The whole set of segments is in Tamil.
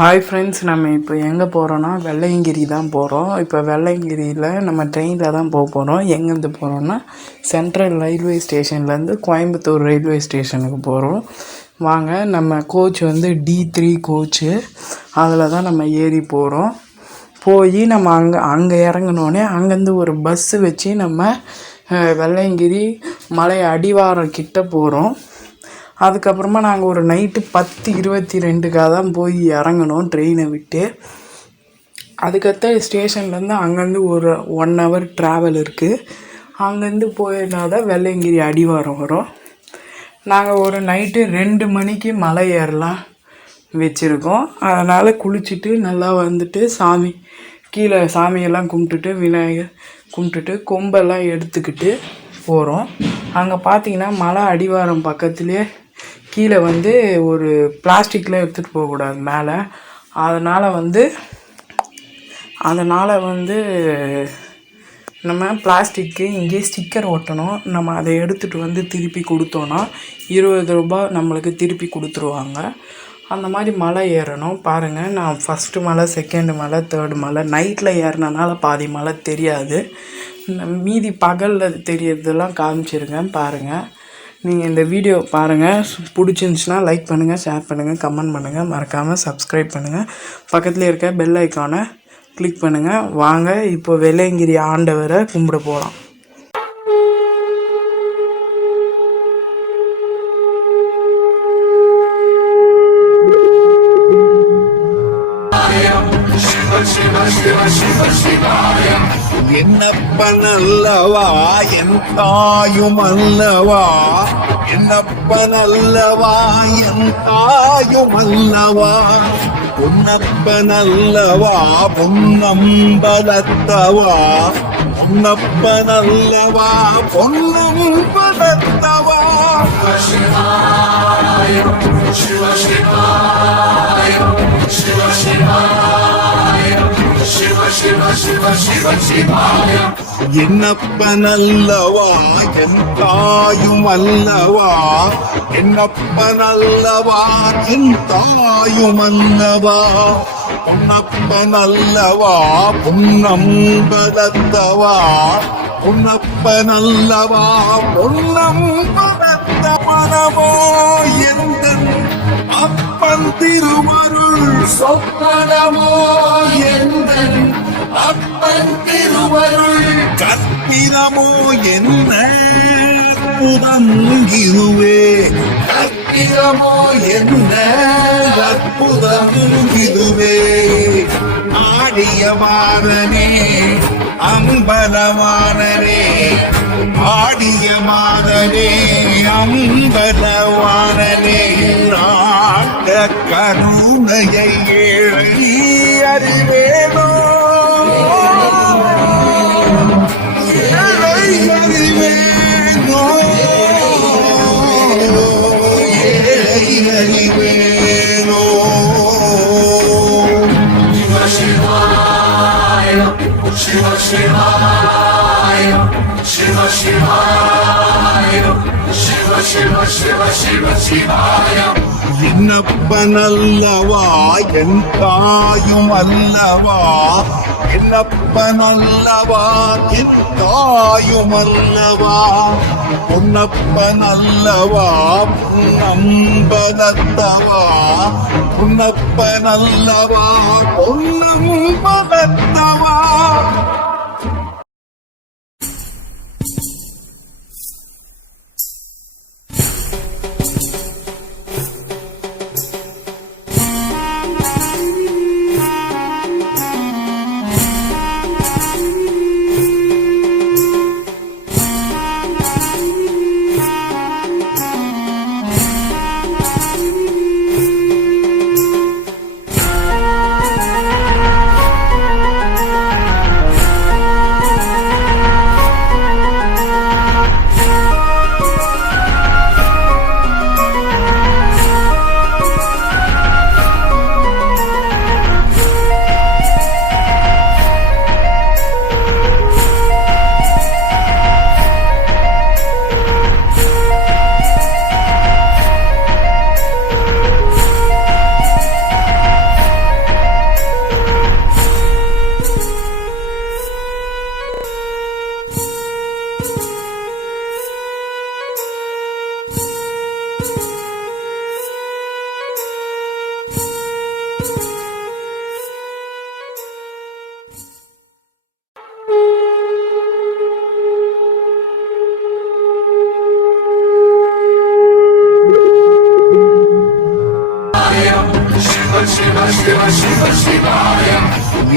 ஹாய் ஃப்ரெண்ட்ஸ், நம்ம இப்போ எங்கே போகிறோன்னா வெள்ளையங்கிரி தான் போகிறோம். இப்போ வெள்ளையங்கிரியில் நம்ம ட்ரெயினில் தான் போகிறோம். எங்கேருந்து போகிறோன்னா சென்ட்ரல் ரயில்வே ஸ்டேஷன்லேருந்து கோயம்புத்தூர் ரயில்வே ஸ்டேஷனுக்கு போகிறோம். வாங்க, நம்ம கோச் வந்து D3 கோச்சு, அதில் தான் நம்ம ஏறி போகிறோம். போய் நம்ம அங்கே இறங்கினோடனே அங்கேருந்து ஒரு பஸ்ஸு வச்சு நம்ம வெள்ளையங்கிரி மலை அடிவாரம் கிட்ட போகிறோம். அதுக்கப்புறமா நாங்கள் ஒரு நைட்டு 10:22க்காக தான் போய் இறங்கணும் ட்ரெயினை விட்டு. அதுக்கடுத்த ஸ்டேஷன்லேருந்து அங்கேருந்து ஒரு 1 hour ட்ராவல் இருக்குது. அங்கேருந்து போயிருந்தா தான் வெள்ளையங்கிரி அடிவாரம் வரும். நாங்கள் ஒரு நைட்டு 2 மணிக்கு மலை ஏறலாம் வச்சுருக்கோம். அதனால் குளிச்சுட்டு நல்லா வந்துட்டு கீழே சாமியெல்லாம் கும்பிட்டுட்டு விநாயகர் கும்பிட்டுட்டு கொம்பெல்லாம் எடுத்துக்கிட்டு போகிறோம். அங்கே பார்த்தீங்கன்னா மலை அடிவாரம் பக்கத்துலேயே கீழே வந்து ஒரு பிளாஸ்டிக்லாம் எடுத்துகிட்டு போகக்கூடாது மேலே. அதனால் வந்து நம்ம பிளாஸ்டிக்கு இங்கேயே ஸ்டிக்கர் ஒட்டணும். நம்ம அதை எடுத்துகிட்டு வந்து திருப்பி கொடுத்தோன்னா 20 ரூபாய் நம்மளுக்கு திருப்பி கொடுத்துருவாங்க. அந்த மாதிரி மலை ஏறணும். பாருங்கள், நான் ஃபஸ்ட்டு மலை, செகண்டு மலை, தேர்டு மலை நைட்டில் ஏறினனால பாதி மலை தெரியாது. மீதி பகலில் தெரியறதெல்லாம் காமிச்சிருங்க. பாருங்கள், நீங்கள் இந்த வீடியோ பாருங்கள், பிடிச்சிருந்துச்சுன்னா லைக் பண்ணுங்கள், ஷேர் பண்ணுங்கள், கமெண்ட் பண்ணுங்கள், மறக்காமல் சப்ஸ்கிரைப் பண்ணுங்கள். பக்கத்தில் இருக்க பெல் ஐக்கானை கிளிக் பண்ணுங்கள். வாங்க, இப்போ வெள்ளையங்கிரி ஆண்டவரை கும்பிட போகலாம். என்னப்பன் அல்லவா என் தாயும் அல்லவா, என்னப்பன் அல்லவா என் தாயும் அல்லவா, பொன்னப்பன் அல்லவா பொன்னம்பலத்தவா, பொன்னப்பன் அல்லவா பொன்னம்பலத்தவா. என்னப்பன் அல்லவா என் தாயும் அல்லவா, என்னப்பன் அல்லவா என் தாயும் அல்லவா, பொன்னப்பன் அல்லவா பொன்னம்பலத்தவா, பொன்னப்பன் அல்லவா பொன்னம்பலத்தவனமோ எந்தன் அப்பன் திருவருள் சொப்பனமோ எந்தன் அப்பன் திருவருள் கற்பிதமோ என்ன அற்புதங்கிதுவே, கற்பிதமோ என்ன அற்புதங்கிதுவே. ஆடியமானனே அம்பலமானனே, ஆடியமானனே அம்பலமானனே, நாட்ட கருணையை ஏழி அறிவேனோ, அறிவேனோ, அறிவேனோ. Shiva Shivaya, Shiva Shivaya, Shiva Shiva Shiva Shiva Shivaya. என்னப்பன் அல்லவா என் தாயும் அல்லவா, என்னப்பன் அல்லவா என் தாயும் அல்லவா, பொன்னப்பன் அல்லவா பொன்னம்பலத்தவா, பொன்னப்பன் அல்லவா பொன்னம்பலத்தவா.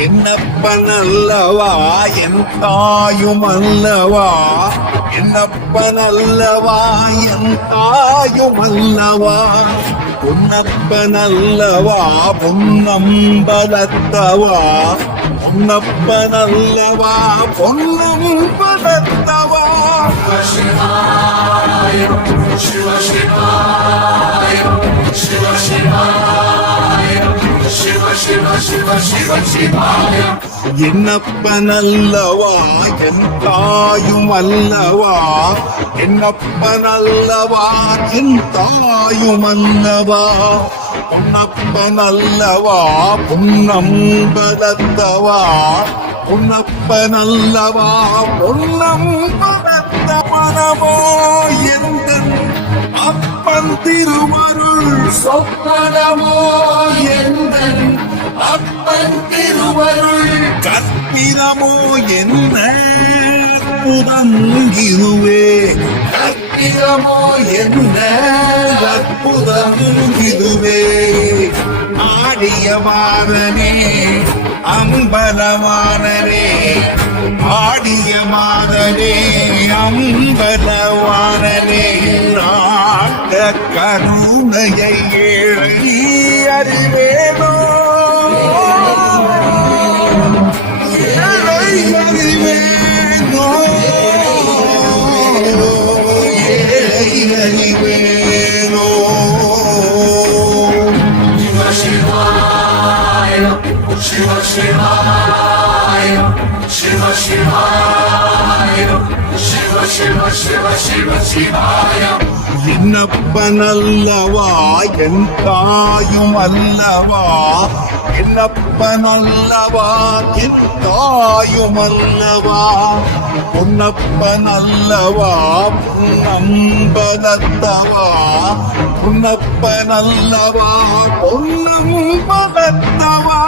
என்னப்பனல்லவா என் தாயும் அல்லவா, என்னப்பனல்லவா என் தாயும் அல்லவா, பொன்னப்பனல்லவா பொன்னம்பலத்தவா, பொன்னப்பனல்லவா பொன்னம்பலத்தவா. என்னப்பனல்லவா என் தாயும் அல்லவா, என்னப்பனல்லவா என் தாயும் அல்லவா, பொன்னப்பனல்லவா பொன்னம்பலத்தவா, பொன்னப்பனல்லவா பொன்னம்பலத்தவனமோ எந்தன் அப்பன் திருவருள் சொப்பனமோ எந்தன் அப்பன் திருவருள் கற்பிதமோ என்ன அற்புதங்கிருவே, கற்பிதமோ என்ன அற்புதங்கிருவே. ஆடியவாரனே அம்பலவானரே, ஆடியமானரே அம்பலவானரே, நாட்ட கருணையை ஏழி அறிவேனோ, ஏழை அறிவேனோ, ஏழை அறிவேனோ. Shiva Shivaya, Shiva Shivaya, Shiva Shiva Shiva Shiva Shivaya. என்னப்பனல்லவா என் தாயும் அல்லவா, என்னப்பனல்லவா என் தாயும் அல்லவா, பொன்னப்பனல்லவா பொன்னம்பலத்தவா, பொன்னப்பனல்லவா பொன்னம்பலத்தவா.